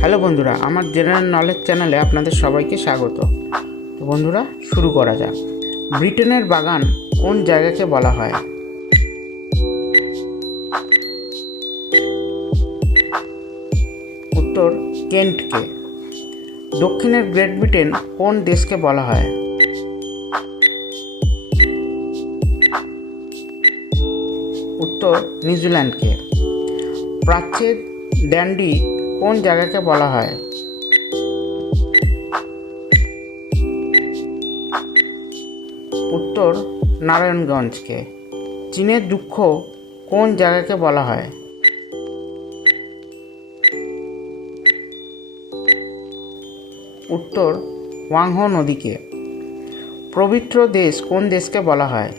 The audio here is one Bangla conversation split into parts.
হ্যালো বন্ধুরা, আমার জেনারেল নলেজ চ্যানেলে আপনাদের সবাইকে স্বাগত। তো বন্ধুরা, শুরু করা যাক। ব্রিটেনের বাগান কোন জায়গাকে বলা হয়? উত্তর, কেন্টকে। দক্ষিণের গ্রেট ব্রিটেন কোন দেশকে বলা হয়? উত্তর, নিউজিল্যান্ডকে। প্রাচ্যের ড্যান্ডি কোন জায়গাকে বলা হয়? উত্তর, নারায়ণগঞ্জকে। চীনের দুঃখ কোন জায়গাকে বলা হয়? উত্তর ওয়াংহ নদীকে। পবিত্র দেশ কোন দেশকে বলা হয়?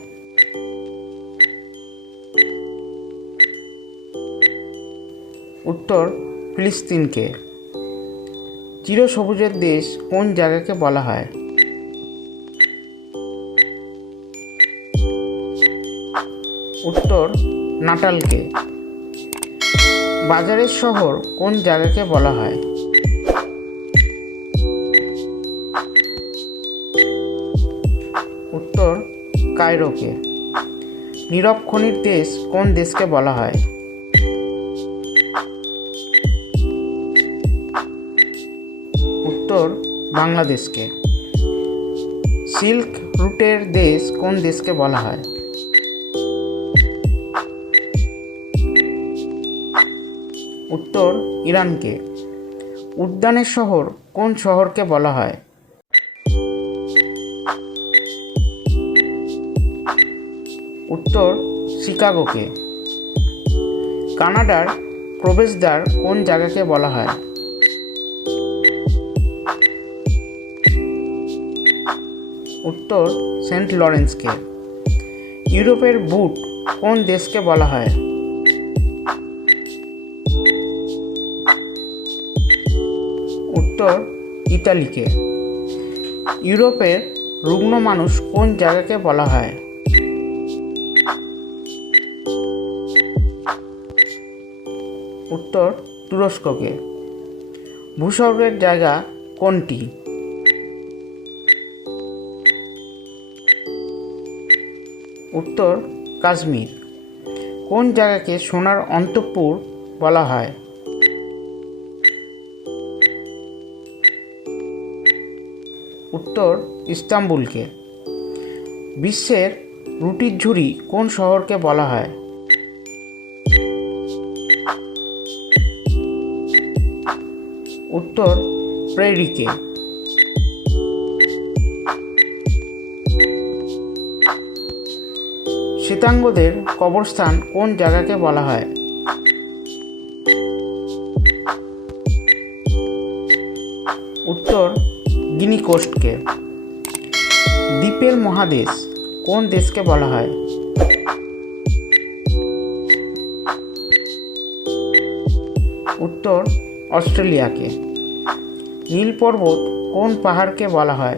উত্তর ফিলিস্তিনকে। চিরসবুজের দেশ কোন জায়গাকে বলা হয়? উত্তর, নাটালকে। বাজারের শহর কোন জায়গাকে বলা হয়? উত্তর, কায়রোকে। নীরব খনির দেশ কোন দেশকে বলা হয়? বাংলাদেশকে। সিল্ক রুটের দেশ কোন দেশকে বলা হয়? উত্তর, ইরানকে। উদ্যানের শহর কোন শহরকে বলা হয়? উত্তর, শিকাগোকে। কানাডার প্রবেশদ্বার কোন জায়গাকে বলা হয়? উত্তর সেন্ট লরেন্সকে। ইউরোপের বুট কোন দেশকে বলা হয়? উত্তর ইতালিকে। ইউরোপের রুগ্ন মানুষ কোন জায়গাকে বলা হয়? উত্তর তুরস্ককে। ভূস্বর্গের জায়গা কোনটি? উত্তর কাশ্মীর। কোন জায়গাকে সোনার অন্তঃপুর বলা হয়? উত্তর ইস্তাম্বুলকে। বিশ্বের রুটির ঝুড়ি কোন শহরকে বলা হয়? উত্তর প্রেরিকে। শ্বেতাঙ্গদের কবরস্থান কোন জায়গাকে বলা হয়? উত্তর, গিনি কোস্টকে। দ্বীপের মহাদেশ কোন দেশকে বলা হয়? উত্তর, অস্ট্রেলিয়াকে। নীল পর্বত কোন পাহাড়কে বলা হয়?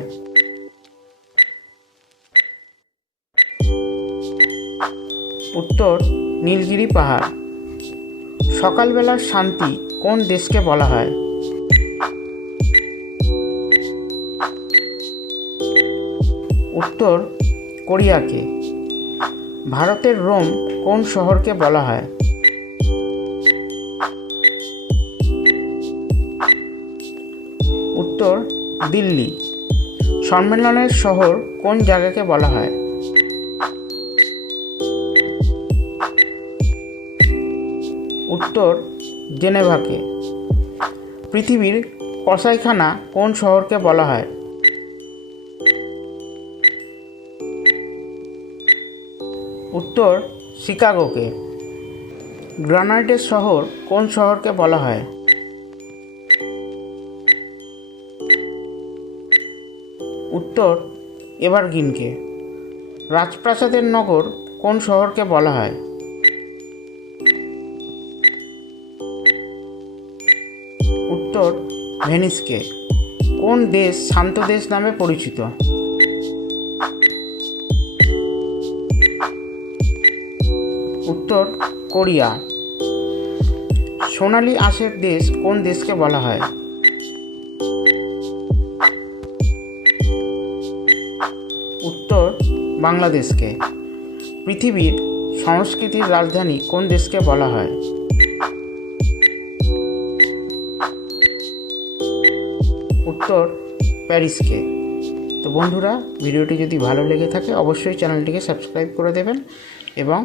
উত্তর নীলগিরি পাহাড়। সকালবেলার শান্তি কোন দেশকে বলা হয়? উত্তর কোরিয়াকে। ভারতের রোম কোন শহরকে বলা হয়? উত্তর দিল্লি। সম্মেলনের শহর কোন জায়গাকে বলা হয়? উত্তর জেনেভাকে। পৃথিবীর কসাইখানা কোন শহরকে বলা হয়? উত্তর শিকাগোকে। গ্রানাইটের শহর কোন শহরকে বলা হয়? উত্তর এভারগিনকে রাজপ্রাসাদের নগর কোন শহরকে বলা হয়? উত্তর ভেনিসকে। কোন দেশ শান্ত দেশ নামে পরিচিত? উত্তর, কোরিয়া। সোনালি আঁশের দেশ কোন দেশকে বলা হয়? উত্তর, বাংলাদেশকে। পৃথিবীর সংস্কৃতির রাজধানী কোন দেশকে বলা হয়? উত্তর প্যারিসকে। তো বন্ধুরা, ভিডিওটি যদি ভালো লেগে থাকে, অবশ্যই চ্যানেলটিকে সাবস্ক্রাইব করে দেবেন এবং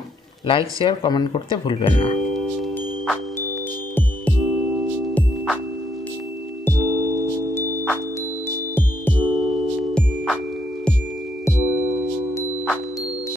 লাইক, শেয়ার, কমেন্ট করতে ভুলবেন না।